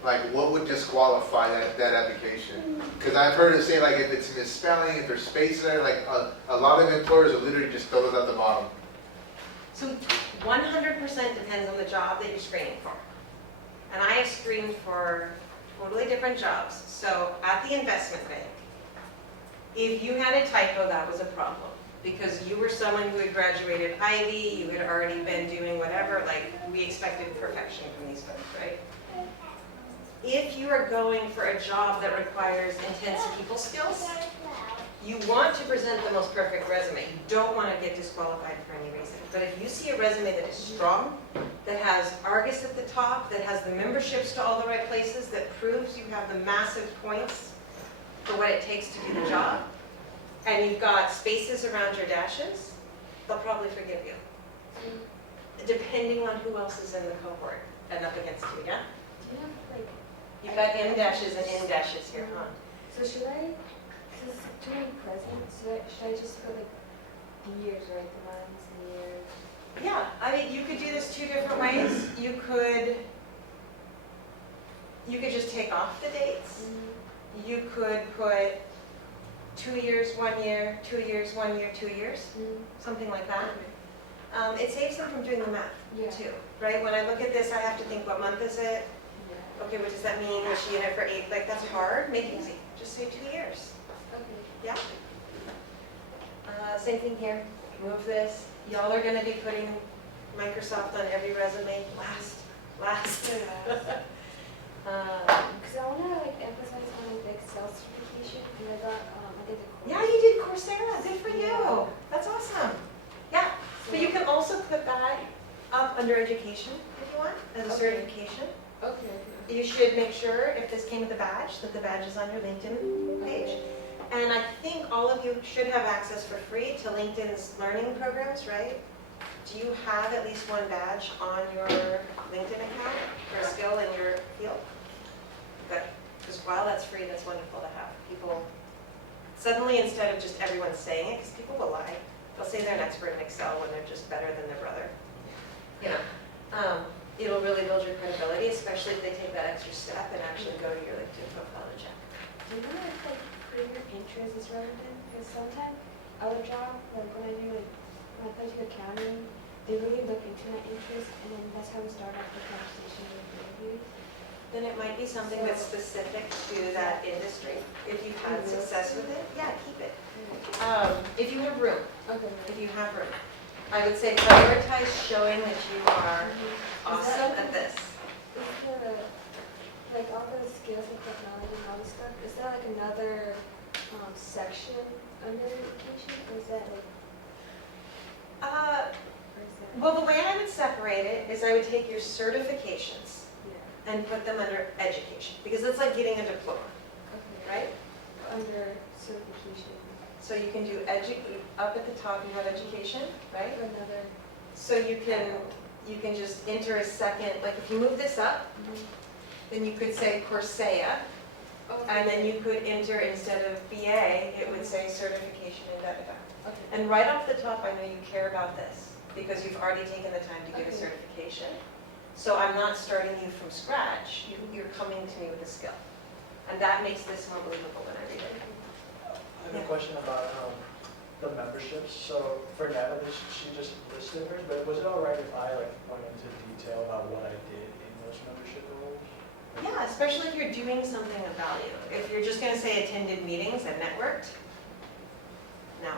like what would disqualify that application? Because I've heard it say like if it's misspelling, if there's spaces there, like a lot of employers will literally just throw those at the bottom. So 100% depends on the job that you're screening for. And I have screened for totally different jobs. So at the investment bank, if you had a typo, that was a problem. Because you were someone who had graduated Ivy, you had already been doing whatever, like we expected perfection from these folks, right? If you are going for a job that requires intense people skills, you want to present the most perfect resume. You don't want to get disqualified for any reason. But if you see a resume that is strong, that has Argus at the top, that has the memberships to all the right places, that proves you have the massive points for what it takes to do the job, and you've got spaces around your dashes, they'll probably forgive you. Depending on who else is in the cohort and up against you, yeah? Do you have like? You've got M dashes and N dashes here, huh? So should I, because doing present, should I just put like the years, right? The months and years? Yeah, I mean, you could do this two different ways. You could just take off the dates. You could put 2 years, 1 year, 2 years, 1 year, 2 years, something like that. It saves them from doing the math too, right? When I look at this, I have to think, what month is it? Okay, what does that mean? Was she in it for 8? Like, that's hard. Make it easy. Just say 2 years. Okay. Yeah? Same thing here. Move this. Y'all are going to be putting Microsoft on every resume. Last. Because I want to like emphasize on the Excel certification, and I got I did the course. Yeah, you did Coursera. Good for you. That's awesome. Yeah. But you can also put that up under education if you want, as a certification. Okay. You should make sure, if this came with a badge, that the badge is on your LinkedIn page. And I think all of you should have access for free to LinkedIn's learning programs, right? Do you have at least one badge on your LinkedIn account for a skill in your field? Good. Because while that's free, that's wonderful to have. People, suddenly instead of just everyone saying it, because people will lie, they'll say they're an expert in Excel when they're just better than their brother. You know, it'll really build your credibility, especially if they take that extra step and actually go to your LinkedIn profile and check. Do you know if like putting your Pinterest is relevant? Because sometimes other job, like when I do like when I play to accounting, they really look into my interest, and then that's how we start off the conversation with the interview. Then it might be something that's specific to that industry. If you've had success with it, yeah, keep it. If you have room, if you have room, I would say prioritize showing that you are awesome at this. Is the, like all the skills and technology and all this stuff, is that like another section under education, or is that like, or is that? Well, the way I would separate it is I would take your certifications Yeah. and put them under education, because it's like getting a diploma, Okay. right? Under certification. So you can do up at the top you have education, right? Or another. So you can just enter a second, like if you move this up, then you could say Coursea, and then you could enter instead of BA, it would say certification in da-da-da. Okay. And right off the top, I know you care about this, because you've already taken the time to get a Okay. certification. So I'm not starting you from scratch, you're coming to me with a skill. And that makes this more believable when I read it. I have a question about the memberships. So for Nana, she just listed hers, but was it all right if I like went into detail about what I did in those membership roles? Yeah, especially if you're doing something of value. If you're just gonna say attended meetings and networked, no.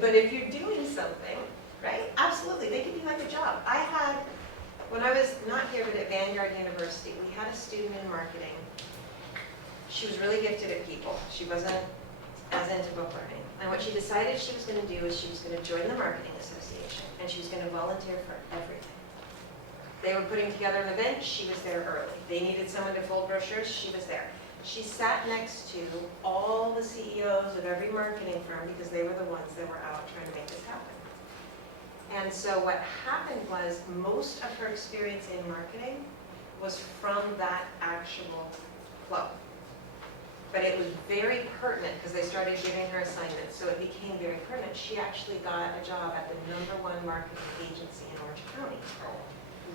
But if you're doing something, right, absolutely, they could be like a job. I had, when I was not here, but at Vanguard University, we had a student in marketing. She was really gifted at people. She wasn't as into book learning. And what she decided she was gonna do is she was gonna join the marketing association, and she was gonna volunteer for everything. They were putting together an event, she was there early. They needed someone to fold brochures, she was there. She sat next to all the CEOs of every marketing firm because they were the ones that were out trying to make this happen. And so what happened was most of her experience in marketing was from that actual flow. But it was very pertinent because they started giving her assignments, so it became very pertinent. She actually got a job at the #1 marketing agency in Orange County,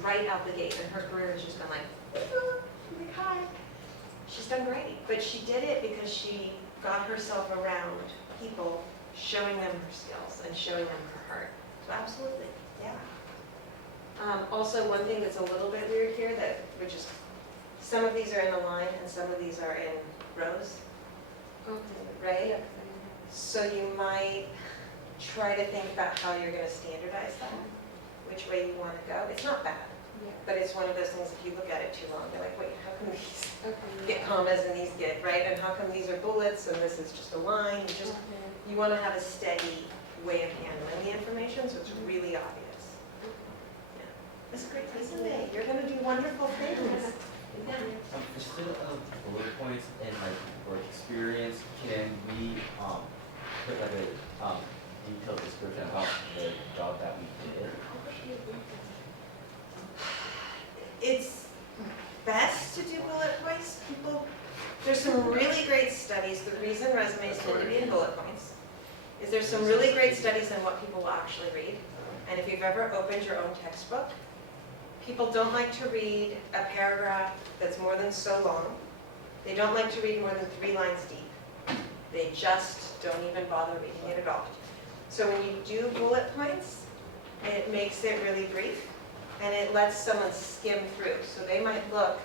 right out the gate, and her career has just been like, hi. She's done great, but she did it because she got herself around people, showing them her skills and showing them her heart. So absolutely, yeah. Also, one thing that's a little bit weird here, which is, some of these are in a line and some of these are in rows, right? Yeah. So you might try to think about how you're going to standardize that, which way you want to go. It's not bad, Yeah. but it's one of those things, if you look at it too long, you're like, wait, how come these Okay. get commas and these get, right? And how come these are bullets and this is just a line? You want to have a steady way of handling the information, so it's really obvious. Yeah. It's a great resume. You're going to do wonderful things. Instead of bullet points and like work experience, can we put like a detailed description about the job that we did? It's best to do bullet points. There's some really great studies. The reason resumes tend to be in bullet points is there's some really great studies on what people will actually read. And if you've ever opened your own textbook, people don't like to read a paragraph that's more than so long. They don't like to read more than 3 lines deep. They just don't even bother reading it at all. So when you do bullet points, it makes it really brief, and it lets someone skim through. So they might look,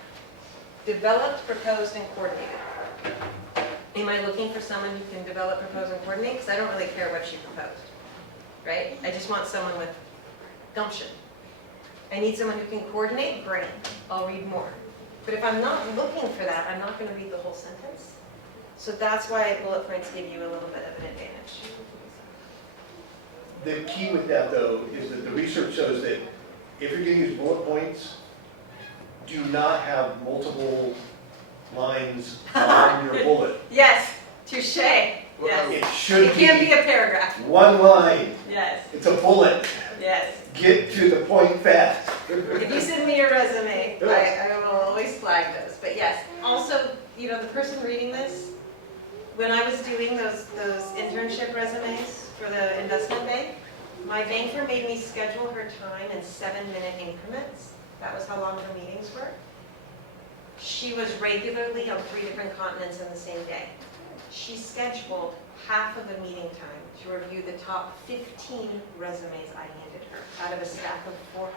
developed, proposed, and coordinated. Am I looking for someone who can develop, propose, and coordinate? Because I don't really care what she proposed, right? I just want someone with gumption. I need someone who can coordinate, great, I'll read more. But if I'm not looking for that, I'm not going to read the whole sentence. So that's why bullet points give you a little bit of an advantage. The key with that, though, is that the research shows that if you're going to use bullet points, do not have multiple lines on your bullet. Yes, touche. Yes. It should It can't be be a paragraph. one line. Yes, It's a bullet. yes. Get to the point fast. If you send me your resume, I will always flag those. But yes, also, you know, the person reading this, when I was doing those internship resumes for the investment bank, my banker made me schedule her time in 7-minute increments. That was how long her meetings were. She was regularly on 3 different continents in the same day. She scheduled half of the meeting time to review the top 15 resumes I handed her out of a staff of 400.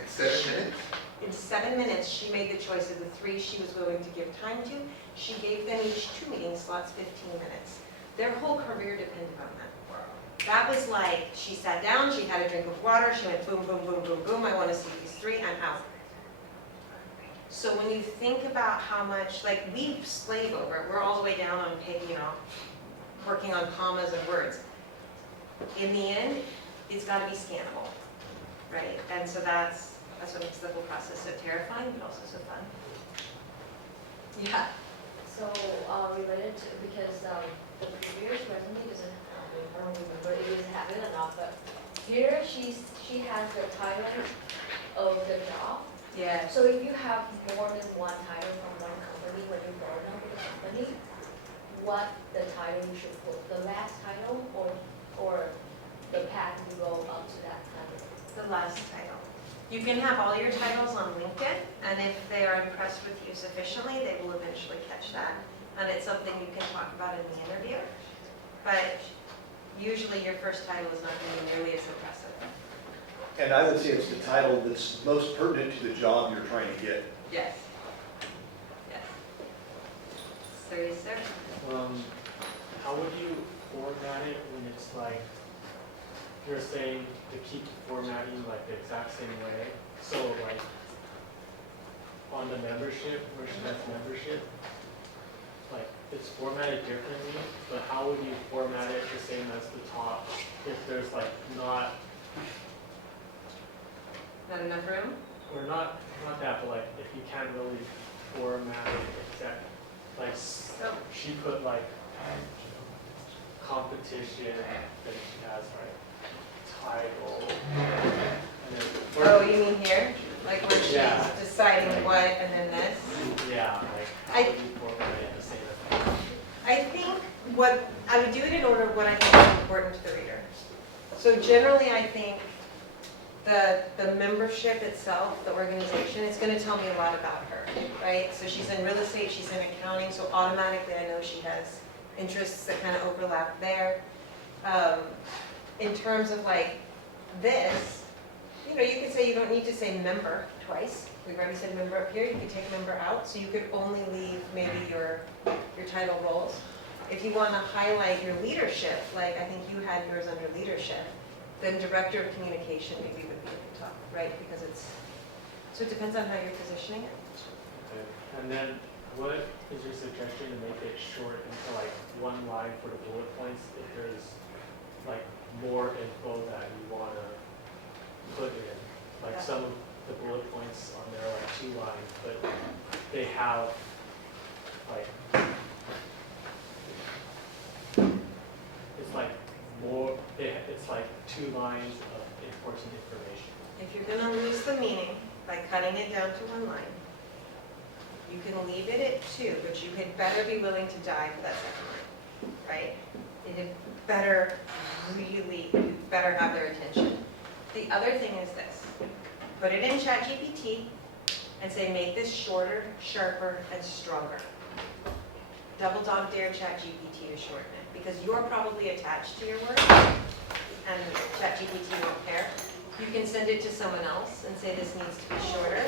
In 7 minutes? In 7 minutes, she made the choice of the 3 she was willing to give time to. She gave them each 2 meeting slots, 15 minutes. Their whole career depended on that. That was like, she sat down, she had a drink of water, she went boom, boom, boom, boom, boom, I want to see these 3, I'm out. So when you think about how much, like we slave over it, we're all the way down on page, you know, working on commas and words. In the end, it's got to be scannable, right? And so that's what makes the whole process so terrifying, but also so fun. Yeah. So, related to, because the previous resume doesn't, I don't remember if it have it or not, but here she has the title of the job. Yes. So if you have more than one title from one company, when you go down with the company, what the title you should put, the last title or the path you go up to that title? The last title. You can have all your titles on LinkedIn, and if they are impressed with you sufficiently, they will eventually catch that. And it's something you can talk about in the interview. But usually your first title is not going to be nearly as impressive. And I would say it's the title that's most pertinent to the job you're trying to get. Yes. Yes. So, yes, sir. How would you format it when it's like, you're saying to keep formatting like the exact same way? So like, on the membership, merchandise membership, like it's formatted differently, but how would you format it the same as the top if there's like not, Not enough room? or not that, but like if you can't really format it exact, like So, she put like competition, then she has like title, and then. oh, you mean here? Like when she's Yeah. deciding what and then this? Yeah, like I- how would you format it the same as I think what, I would do it in order of what I think is important to the reader. So generally, I think the membership itself, the organization, is going to tell me a lot about her, right? So she's in real estate, she's in accounting, so automatically I know she has interests that kind of overlap there. In terms of like this, you know, you could say you don't need to say member twice. We've already said member up here, you could take member out, so you could only leave maybe your title roles. If you want to highlight your leadership, like I think you had yours under leadership, then director of communication maybe would be at the top, right? Because so it depends on how you're positioning it. Okay. And then what is your suggestion to make it short into like one line for the bullet points if there's like more info that you want to put in? Like Yeah. some of the bullet points on there are like 2 lines, but they have like, it's like more, it's like 2 lines of important information. If you're going to lose the meaning by cutting it down to one line, you can leave it at 2, but you had better be willing to die for that second line, right? It had better better have their attention. The other thing is this, put it in ChatGPT and say, make this shorter, sharper, and stronger. Double dog dare ChatGPT to shorten it, because you're probably attached to your work, and ChatGPT won't care. You can send it to someone else and say this needs to be shorter.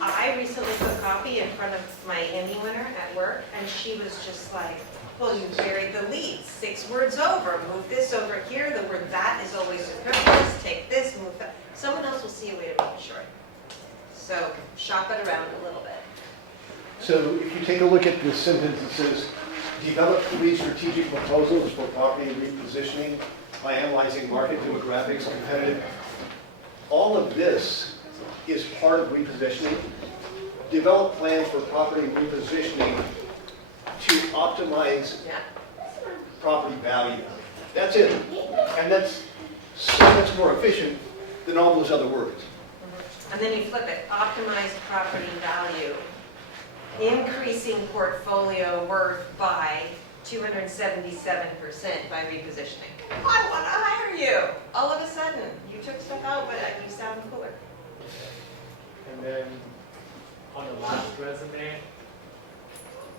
I recently put copy in front of my Emmy winner at work, and she was just like, well, you buried the lead, 6 words over, move this over here, the word that is always superfluous, take this, move that. Someone else will see a way to make it short. So shop it around a little bit. So if you take a look at this sentence, it says, develop 3 strategic proposals for property repositioning by analyzing market demographics, competitive. All of this is part of repositioning. Develop plans for property repositioning to optimize Yeah. property value. That's it. And that's so much more efficient than all those other words. And then you flip it, optimize property value, increasing portfolio worth by 277% by repositioning. I want to hire you. All of a sudden, you took stuff out, but you sound cooler. And then on the last resume,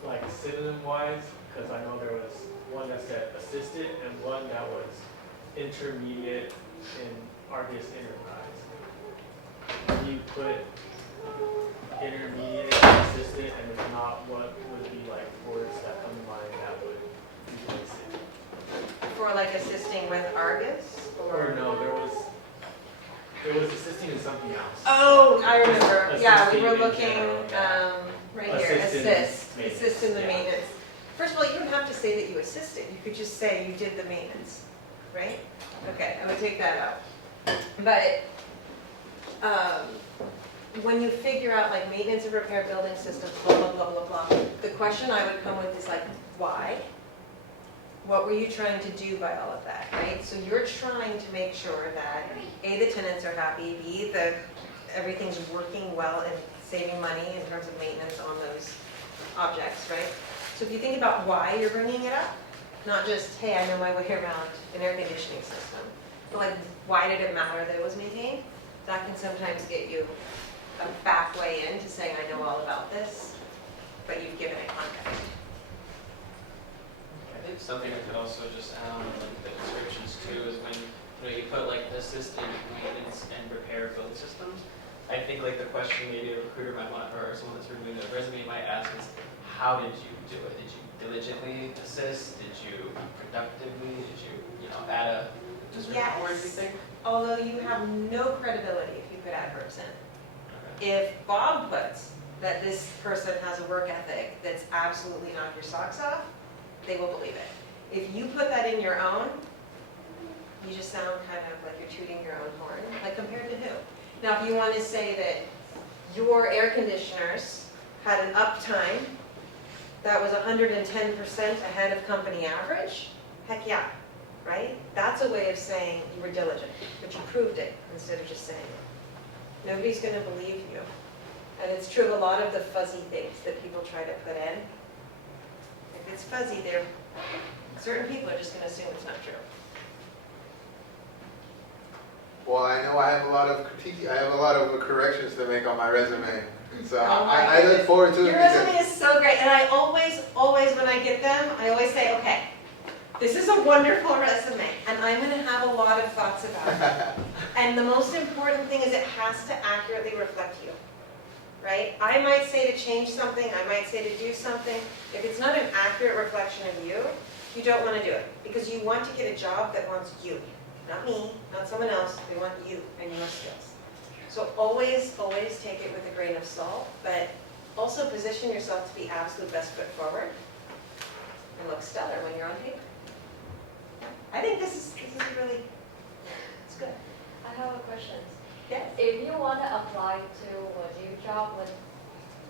like synonym wise, because I know there was one that said assistant and one that was intermediate in Argus Enterprise. When you put intermediate and assistant, and if not, what would be like words that come to mind that would replace it? For like assisting with Argus? Or no, there was assisting in something else. Oh, I remember. Yeah, we were Assisting in looking, general. right here, Assist in assist in the maintenance, yeah. maintenance. First of all, you don't have to say that you assisted. You could just say you did the maintenance, right? Okay, I would take that out. But when you figure out like maintenance and repair building systems, blah, blah, blah, blah, blah, the question I would come with is like, why? What were you trying to do by all of that, right? So you're trying to make sure that A, the tenants are happy, B, everything's working well and saving money in terms of maintenance on those objects, right? So if you think about why you're bringing it up, not just, hey, I know my way around an air conditioning system, but like, why did it matter that it was maintained? That can sometimes get you a back way into saying, I know all about this, but you've given it context. I think something I could also just add on like the descriptions too is when you put like assistant maintenance and repair build systems. I think like the question maybe a recruiter might want, or someone that's reviewing a resume might ask is, how did you do it? Did you diligently assist? Did you productively? Did you add a description word, do you think? Although you have no credibility if you put adverbs in. If Bob puts that this person has a work ethic that's absolutely knock your socks off, they will believe it. If you put that in your own, you just sound kind of like you're tooting your own horn. Like compared to who? Now, if you want to say that your air conditioners had an uptime that was 110% ahead of company average, heck yeah, right? That's a way of saying you were diligent, but you proved it instead of just saying it. Nobody's going to believe you. And it's true of a lot of the fuzzy things that people try to put in. If it's fuzzy, certain people are just going to assume it's not true. Well, I know I have a lot of critique. I have a lot of corrections to make on my resume. So Oh my I look goodness. forward to it. Your resume is so great, and I always when I get them, I always say, okay, this is a wonderful resume, and I'm going to have a lot of thoughts about it. And the most important thing is it has to accurately reflect you, right? I might say to change something, I might say to do something. If it's not an accurate reflection of you, you don't want to do it, because you want to get a job that wants you, not me, not someone else. They want you and your skills. So always take it with a grain of salt, but also position yourself to be absolute best foot forward and look stellar when you're on paper. I think this is really, it's good. I have a question. Yes. If you want to apply to a new job with,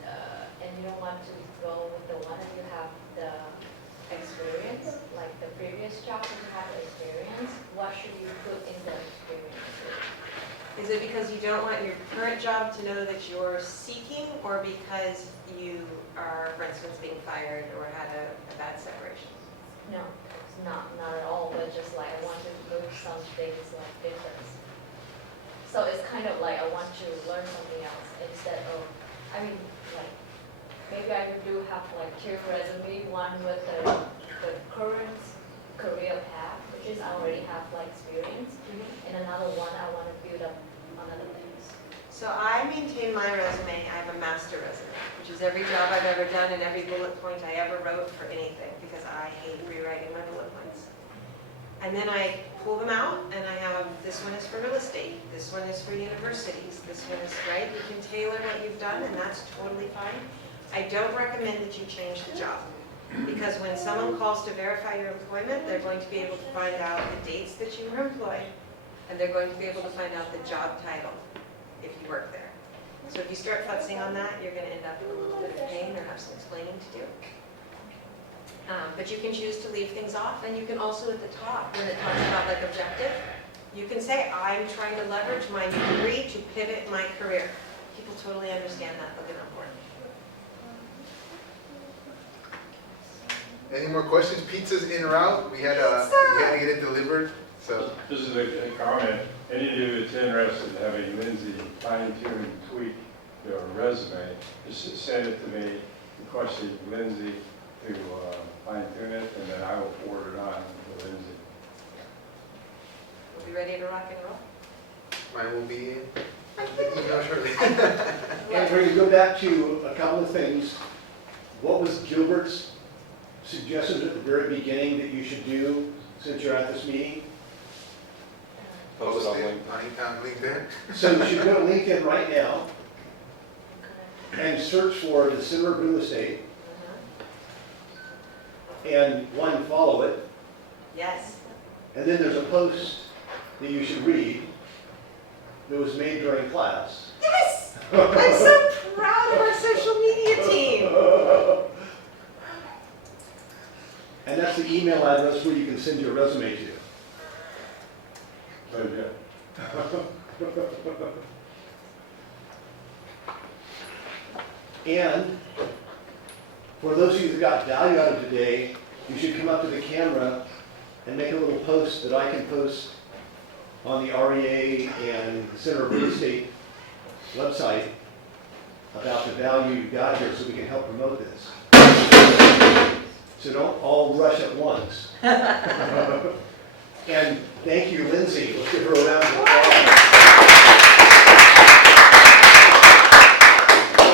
and you don't want to go with the one that you have the experience, like the previous job that you have the experience, what should you put in the experience? Is it because you don't want your current job to know that you're seeking, or because you are, for instance, being fired or had a bad separation? No, it's not at all, but just like I want to move some things like different. So it's kind of like I want to learn something else instead of, I mean, like, maybe I do have like two resumes, one with the current career path, which is I already have like experience, and another one I want to build up on other things. So I maintain my resume, I have a master resume, which is every job I've ever done and every bullet point I ever wrote for anything, because I hate rewriting my bullet points. And then I pull them out, and I have, this one is for real estate, this one is for universities, this one is, right? You can tailor what you've done, and that's totally fine. I don't recommend that you change the job, because when someone calls to verify your employment, they're going to be able to find out the dates that you were employed, and they're going to be able to find out the job title if you work there. So if you start futzing on that, you're going to end up in a little bit of pain or have some explaining to do. But you can choose to leave things off, and you can also at the top, when it talks about like objective, you can say, I'm trying to leverage my new degree to pivot my career. People totally understand that, look at that important. Any more questions? Pizza's en route. We had to get it delivered. So This is a comment. Any of you that's interested in having Linsey fine-tune, tweak your resume, just send it to me, requesting Linsey to fine-tune it, and then I will forward it on to Linsey. We'll be ready to rock and roll. mine will be in the email shortly. And we're going to go back to a couple of things. What was Gilbert's suggestion at the very beginning that you should do since you're at this meeting? Post it on LinkedIn. on LinkedIn. So you should go to LinkedIn right now and search for the Center of Real Estate and follow it. Yes. And then there's a post that you should read that was made during class. Yes! I'm so proud of our social media team. And that's the email address where you can send your resume to. Oh, yeah. And for those of you who got value out of today, you should come up to the camera and make a little post that I can post on the REA and the Center of Real Estate website about the value you got here so we can help promote this. So don't all rush at once. And thank you, Linsey. Let's give her a round of applause.